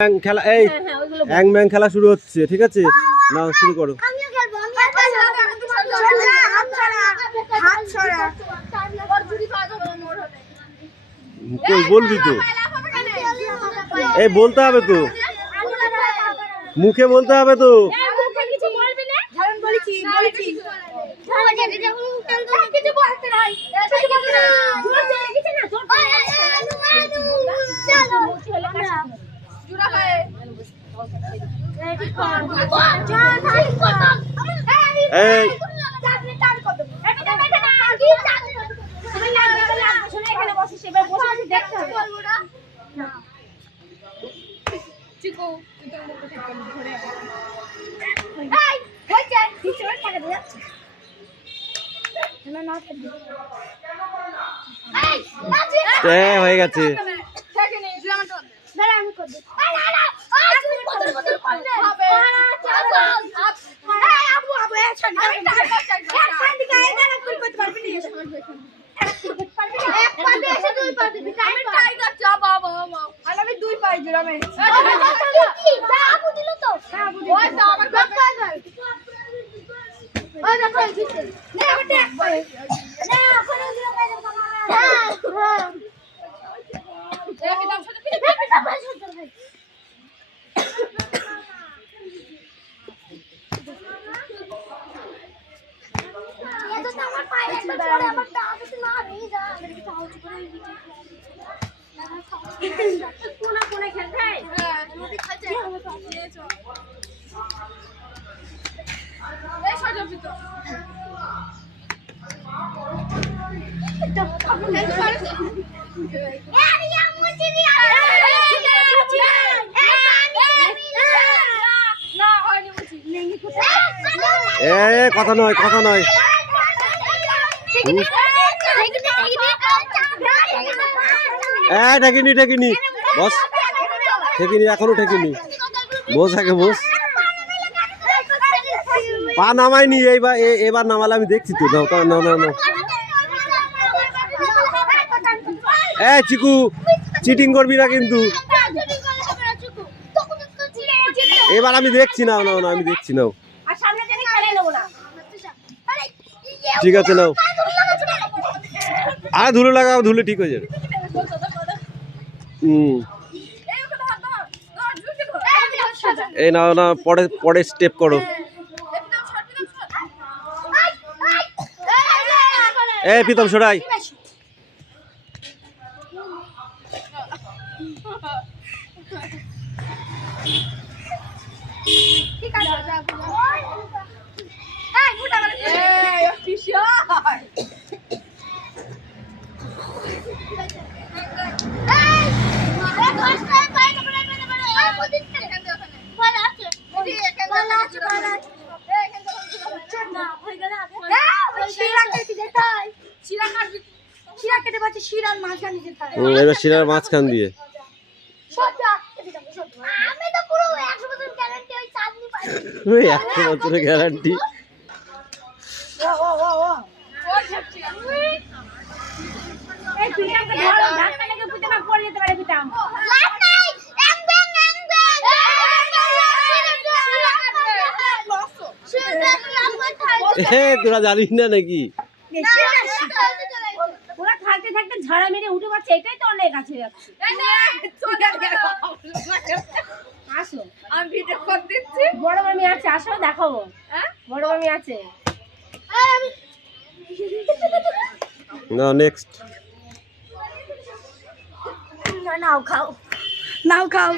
খেলা এই এক ম্যাং খেলা শুরু হচ্ছে, ঠিক আছে? না শুরু করো। কই বলবি তো, এই বলতে হবে তো, মুখে বলতে হবে তো। হয়ে গেছে। কথা নয়, কথা নয়। ঠেকিনি ঠেকিনি বস, ঠেকিনি, এখনো ঠেকিনি। বস আগে বস, পা নামাইনি। এবার নামালে আমি দেখছি তো। না না না, চিকু চিটিং করবি না কিন্তু। এবার আমি দেখছি। না না না, আমি দেখছি। নাও ঠিক আছে, নাও। আর ধুলো লাগাও, ধুলে ঠিক হয়ে যাবে। এই নাও না, পরে স্টেপ করো। এই প্রীতম সরাই। এবার শিরার মাঝখান দিয়ে। ওই 100 বছরের গ্যারান্টি। তোরা জানিস না নাকি? ওরা থাকতে থাকতে ঝাড়া মেরে উঠে পাচ্ছে, এটাই তো অনেক আছে। আসো, আমি ভিডিও করে দিচ্ছি। বড় মামি আছে, আসো দেখাবো। বড় মামি আছে। না নেক্সট। নাও খাও, নাও খাও।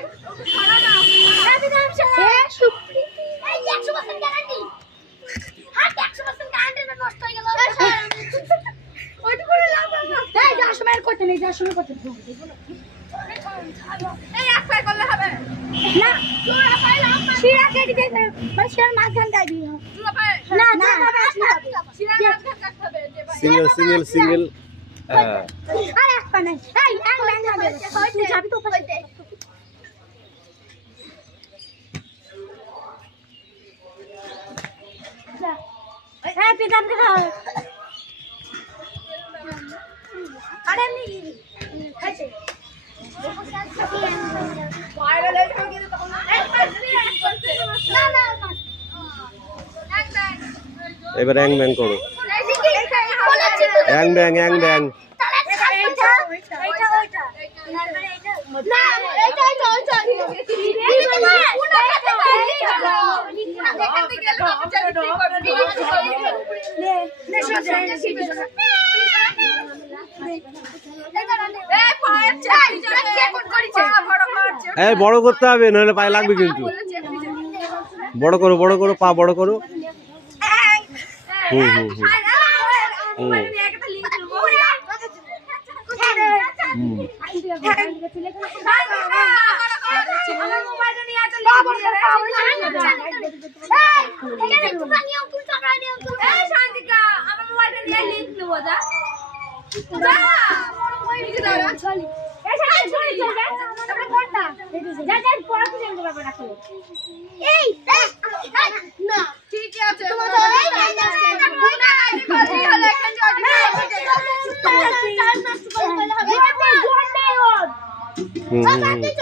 Single single single. আরে এবার অ্যাং ব্যাং করো, অ্যাং ব্যাং অ্যাং ব্যাং। এই বড় করতে হবে, নাহলে পায়ে লাগবে কিন্তু। বড় করো, বড় করো, পা বড় করো। হুম হুম হুম হুম।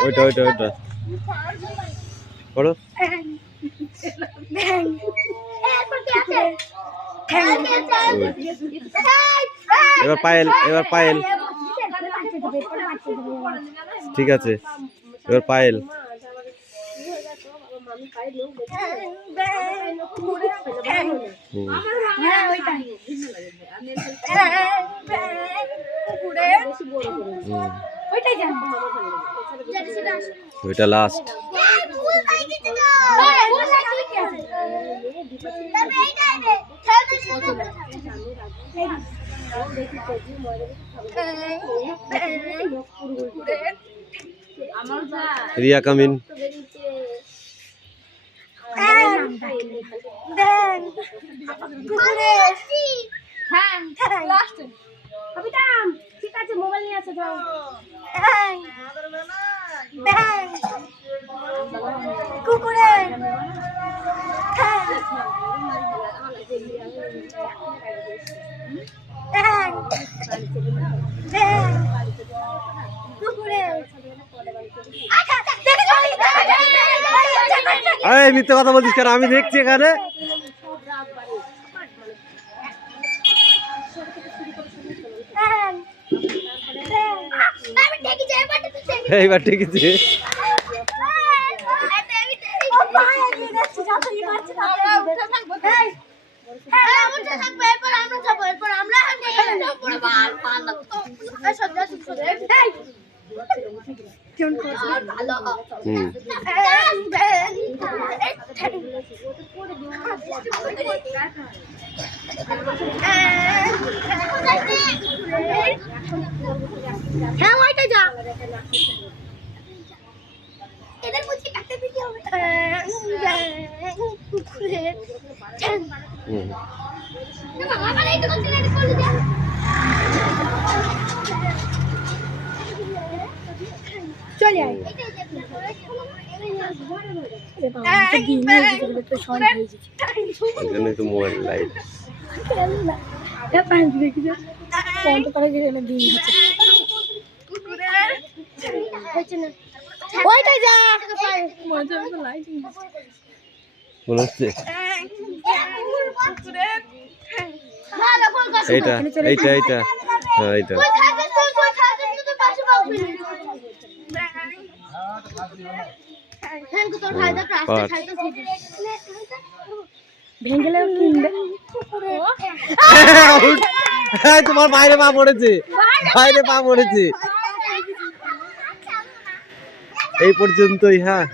ওইটা ওইটা ওইটা করো। এবার পায়েল, এবার পায়েল। ঠিক আছে, এবার পায়েল। ওইটা লাস্ট। রিয়া কামিন। ঠিক আছে, মোবাইল নিয়ে আসো। কুকুরে মিথ্যে কথা বলছিস কেন? আমি দেখছি এখানে। এইবার ঠিক আছে। হ্যাঁ ওইটা যা। চলে আয়। এখানে তো মোবাইল লাইট। ওইটাই যা। মনে হচ্ছে এইটা এইটা এইটা, হ্যাঁ এইটা। তোমার বাইরে পা পড়েছে, বাইরে পা পড়েছে। এই পর্যন্তই, হ্যাঁ।